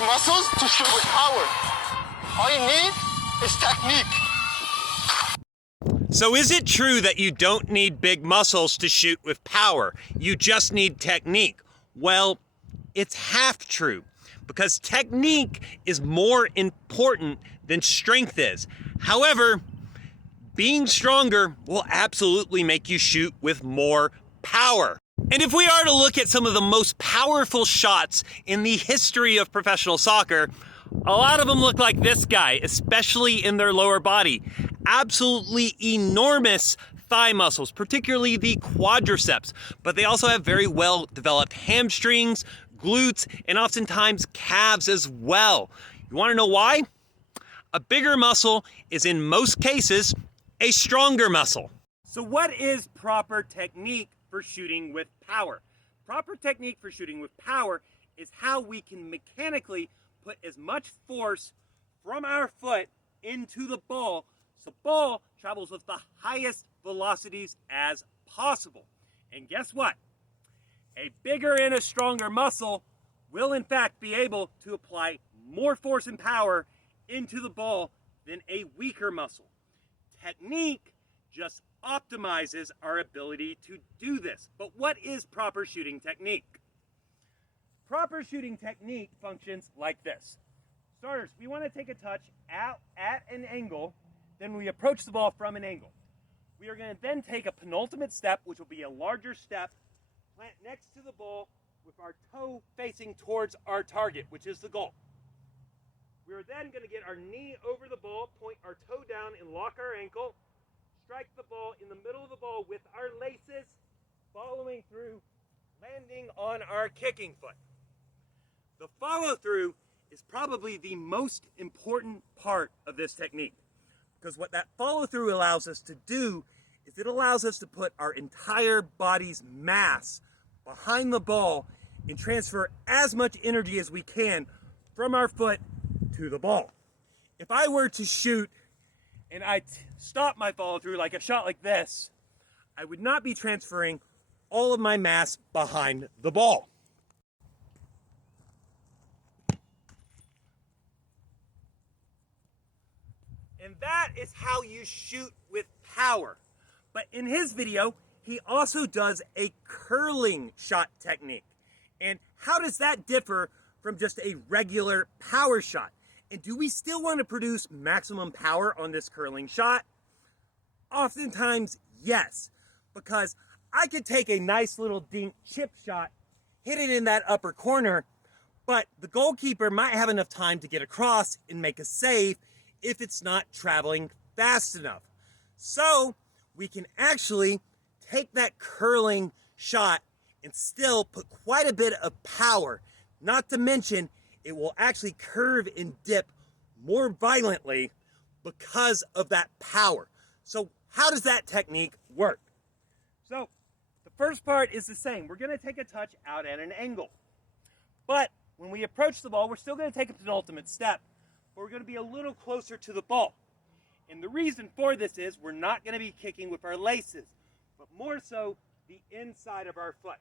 muscles to shoot with power. All you need is technique. So is it true that you don't need big muscles to shoot with power? You just need technique? Well, it's half true, because technique is more important than strength is. However, being stronger will absolutely make you shoot with more power. And if we are to look at some of the most powerful shots in the history of professional soccer, a lot of them look like this guy, especially in their lower body. Absolutely enormous thigh muscles, particularly the quadriceps, but they also have very well developed hamstrings, glutes, and oftentimes calves as well. You want to know why? A bigger muscle is in most cases a stronger muscle. So what is proper technique for shooting with power? Proper technique for shooting with power is how we can mechanically put as much force from our foot into the ball, so the ball travels with the highest velocities as possible. And guess what? A bigger and a stronger muscle will in fact be able to apply more force and power into the ball than a weaker muscle. Technique just optimizes our ability to do this. But what is proper shooting technique? Proper shooting technique functions like this. Starters, we want to take a touch out at an angle, then we approach the ball from an angle. We are going to then take a penultimate step, which will be a larger step, plant next to the ball with our toe facing towards our target, which is the goal. We are then going to get our knee over the ball, point our toe down and lock our ankle, strike the ball in the middle of the ball with our laces, following through, landing on our kicking foot. The follow through is probably the most important part of this technique, because what that follow through allows us to do is it allows us to put our entire body's mass behind the ball and transfer as much energy as we can from our foot to the ball. If I were to shoot and I stop my follow through like a shot like this, I would not be transferring all of my mass behind the ball. And that is how you shoot with power. But in his video, he also does a curling shot technique. And how does that differ from just a regular power shot? And do we still want to produce maximum power on this curling shot? Oftentimes, yes. Because I could take a nice little dink chip shot, hit it in that upper corner, but the goalkeeper might have enough time to get across and make a save if it's not traveling fast enough. So we can actually take that curling shot and still put quite a bit of power. Not to mention, it will actually curve and dip more violently because of that power. So how does that technique work? So the first part is the same. We're going to take a touch out at an angle. But when we approach the ball, we're still going to take a penultimate step. But we're going to be a little closer to the ball. And the reason for this is we're not going to be kicking with our laces, but more so the inside of our foot.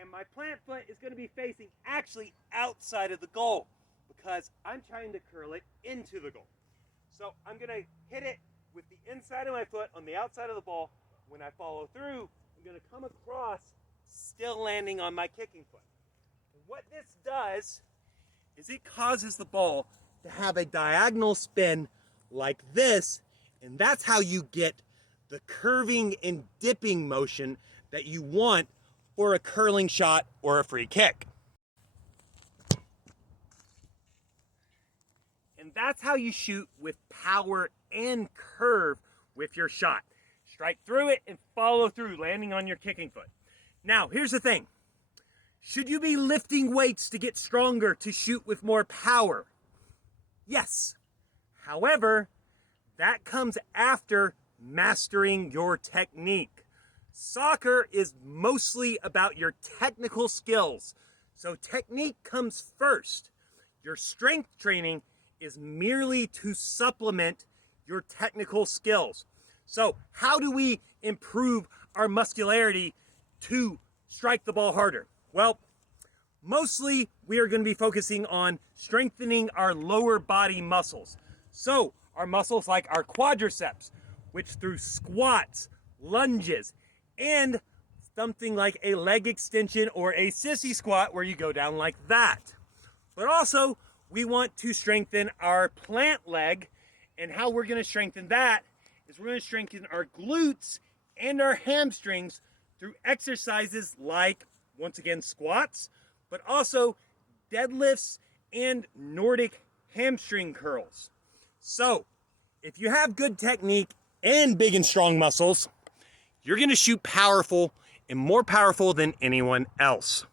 And my plant foot is going to be facing actually outside of the goal because I'm trying to curl it into the goal. So I'm going to hit it with the inside of my foot on the outside of the ball. When I follow through, I'm going to come across, still landing on my kicking foot. And what this does is it causes the ball to have a diagonal spin like this, and that's how you get the curving and dipping motion that you want for a curling shot or a free kick. And that's how you shoot with power and curve with your shot. Strike through it and follow through, landing on your kicking foot. Now, here's the thing. Should you be lifting weights to get stronger to shoot with more power? Yes. However, that comes after mastering your technique. Soccer is mostly about your technical skills, so technique comes first. Your strength training is merely to supplement your technical skills. So how do we improve our muscularity to strike the ball harder? Well, mostly we are going to be focusing on strengthening our lower body muscles. So our muscles like our quadriceps, which through squats, lunges, and something like a leg extension or a sissy squat where you go down like that. But also we want to strengthen our plant leg, and how we're going to strengthen that is we're going to strengthen our glutes and our hamstrings through exercises like, once again, squats, but also deadlifts and Nordic hamstring curls. So if you have good technique and big and strong muscles, you're going to shoot powerful and more powerful than anyone else.